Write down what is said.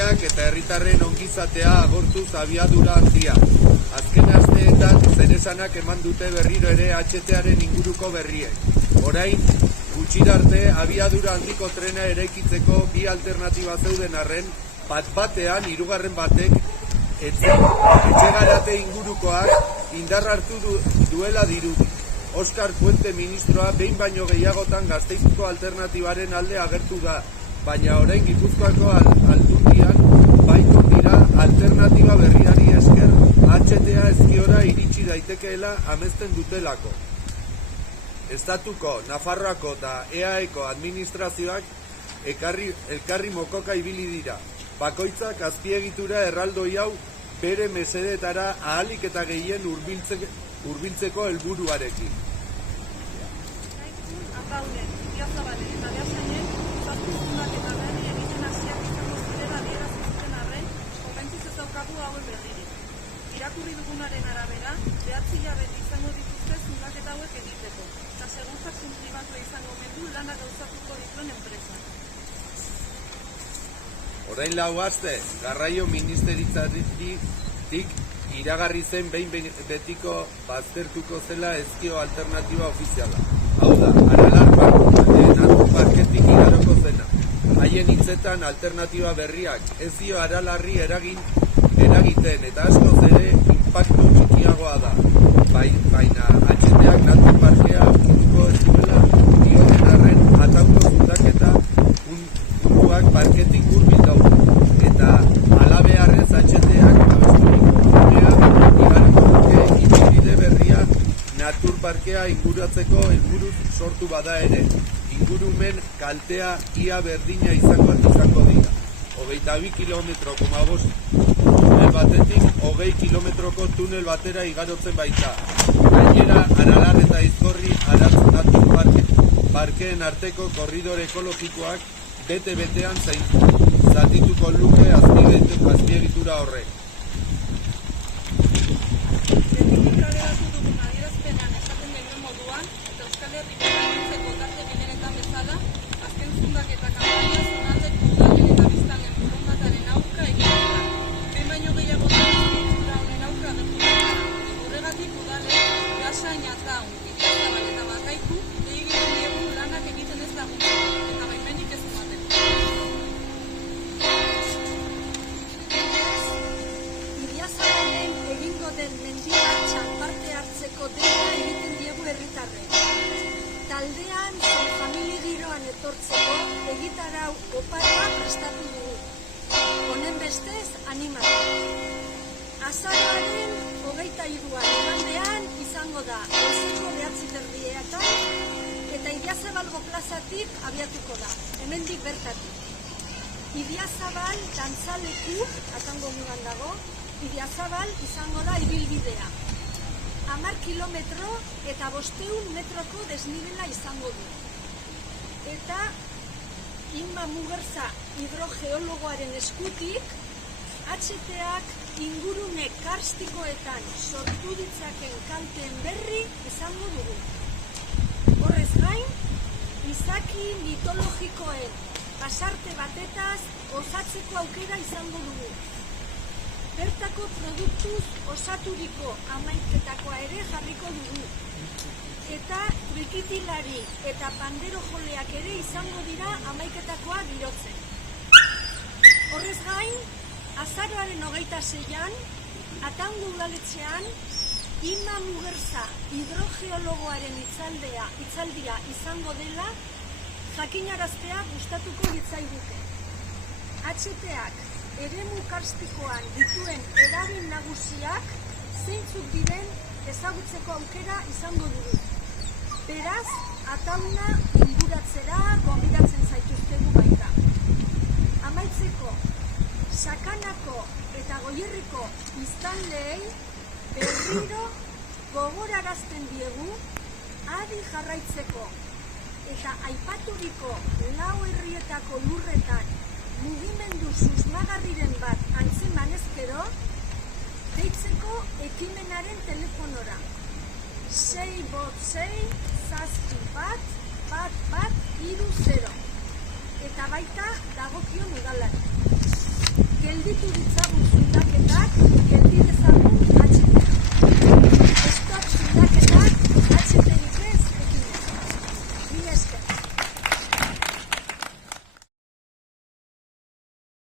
guztiak eta herritarren ongizatea agortuz abiadura handia. Azken asteetan zeresanak eman dute berriro ere HT-aren inguruko berriek. Orain, gutxirarte abiadura handiko trena eraikitzeko bi alternatiba zeuden arren, bat-batean hirugarren batek etxegarate ingurukoak indar hartu duela dirudi. Oskar Puente ministroa behin baino gehiagotan Gasteizko alternatibaren alde agertu da, baina orain Gipuzkoako Aldundian baitu dira alternatiba berriari esker HTA Ezkiora iritsi daitekeela amesten dutelako. Estatuko, Nafarroako eta EAEko administrazioak elkarri mokoka ibili dira. Bakoitzak azpiegitura erraldoi hau bere mesedetara ahalik eta gehien hurbiltzeko helburuarekin. Gaude, Idiazabalen eta Beasainen zazpiztunak eta berri egiten hasiak izango zirela adierazi zuten arren, konbentziz ez daukagu hauen berririk. Irakurri dugunaren arabera, 9 hilabete izango dituzte zundaketa hauek egiteko, eta segurtasun pribatua izango mendu lana gauzatuko dituen enpresa. Orain 4 aste, Garraio Ministeritzatik iragarri zen behin betiko baztertuko zela Ezkio alternatiba ofiziala. Hau da, Aralar parketik igaroko zena. Haien hitzetan alternatiba berriak ez dio Aralarri eragiten eta askoz ere inpaktu txikiagoa da. Baina HT-ak Natur parkea urtuko ez duela dioten arren atauko zundaketa puntuak parketik hurbil daude. Eta halabeharrez HT-ak abesturiko igaroko duke ibilbide berria Natur parkea inguratzeko helburuz sortu bada ere, ingurumen kaltea ia berdina izango dira. 22 kilometroko tunel batetik 20 kilometroko tunel batera igarotzen baita. Gainera, Aralar eta Aizkorri Aratz Natur parkeen arteko korridore ekologikoak bete-betean zatituko luke azpiegitura horrek. Euskal Herriko laguntzeko tarte bileretan bezala, azken zundak eta kanpaina zonaldeko udalen eta biztanleen borondataren aurka egiten da. Behin baino gehiago azpiegitura honen aurka agertu da. Horregatik udalek, Beasain Ataun, Idiazabal eta Bakaiku egiten diegu lanak egiten ez laguntzeko eta baimenik ez emateko. Idiazabalen egingo den mendiratxan parte hartzeko dela egiten diegu herritarrek. Taldean, famili giroan etortzeko egitarau oparoa prestatu dugu. Honen bestez, animatu. Azaroaren 23an igandean izango da goizeko 9:30 eta Idiazabalgo plazatik abiatuko da, hemendik bertatik. Idiazabal dantzaleku, atango mugan dago, Idiazabal izango da ibilbidea. 10 kilometro eta 500 metroko desnibela izango du. Eta Inma Mugerza hidrogeologoaren eskutik, HT-ak ingurune karstikoetan sortu ditzaken kalteen berri izango dugu. Horrez gain, izaki mitologikoen pasarte batetaz gozatzeko aukera izango dugu. Bertako produktuz osaturiko hamaiketakoa ere jarriko dugu. Eta trikitilari eta pandero joleak ere izango dira hamaiketakoa girotzen. Horrez gain, azaroaren 26an, Atango udaletxean, Inma Mugerza hidrogeologoaren hitzaldia izango dela jakinaraztea gustatuko litzaiguke. HT-ak eremu karstikoan dituen eragin nagusiak zeintzuk diren ezagutzeko aukera izango dugu. Beraz, Atauna inguratzera gonbidatzen zaituztegu baita. Amaitzeko, Sakanako eta Goierriko biztanleei berriro gogorarazten diegu adi jarraitzeko eta aipaturiko 4 herrietako lurretan mugimendu susmagarriren bat antzeman ezkero, deitzeko ekimenaren telefonora 656-7-1-30 eta baita dagokion udalari. gelditu ditzagun zundaketak, geldi dezagun